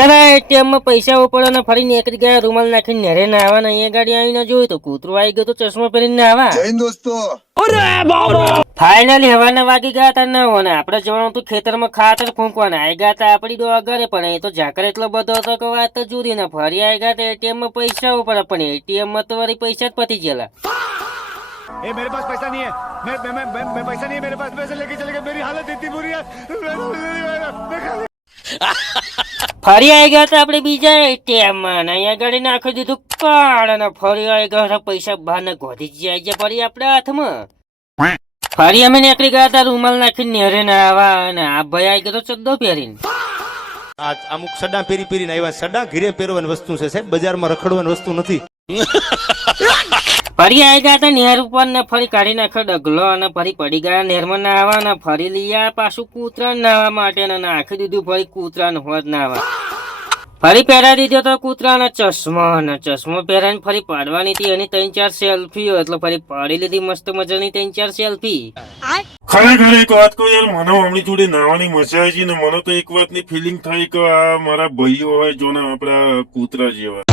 ખેતર એટીએમ માં પૈસા ઉપડ્યો ને ફરી નીકળી ગયા રૂમાલ નાખીને નેરે ના આવા ને અહીંયા ગાડી આવીને જોયું તો કૂતરું આવી ગયું તો ચશ્મા પહેરીને આવા ફાઇનલી હવાના વાગી ગયા હતા ને આપડે જવાનું હતું ખેતરમાં ખાતર ફૂંકવાના આવી ગયા હતા આપડી દો અગરે પણ એ તો ઝાકર એટલો બધો હતો કે વાત તો જુદી ને ફરી આવી ગયા હતા એટીએમ માં પૈસા ઉપડે પણ એટીએમ માં તો વળી પૈસા જ પતી ગયેલા ए मेरे पास पैसा नहीं है मैं पैसा नहीं है मेरे पास पैसे लेके चले गए मेरी हालत इतनी बुरी है ફરી આવી ગયા હતા આપડે બીજા એટીએમ માં અહીંયા ગાડી નાખી દીધું કાર્ડ અને ફરી આવી ગયા હતા પૈસા બહાર ને ગોધી જાય ફરી આપડા હાથમાં ફરી અમે નીકળી ગયા હતા રૂમાલ નાખીને નેરે ના આવા અને આ ભાઈ આવી ગયો ચડ્ડો પહેરીને આ અમુક સડા પહેરીને આવ્યા સડા ઘીરે પહેરવાની વસ્તુ છે સાહેબ બજારમાં રખડવાની વસ્તુ નથી ફરી આવી ગયા હતા નેર ઉપર ને ફરી કાઢી નાખ્યો ડગલો અને ફરી પડી ગયા નેરમાં નાવા ને ફરી લઈ આવ્યા પાછું કૂતરા નાવા માટે ને નાખી દીધું ફરી કૂતરા હોત નાવા ફરી પહેરાવી દીધો તો કૂતરાનો ચશ્મો પહેરાઈને ફરી પાડવાની હતી એની 3-4 સેલ્ફી એટલે ફરી પાડી લીધી મસ્ત મજાની 3-4 સેલ્ફી ખરેખર એક વાત કહું યાર મને હમણાં જોડે નાવાની મજા આવી છે ને મને તો એક વાતની ફિલિંગ થઈ કે આ મારા ભાઈઓ હોય જોને આપડા કૂતરા જેવા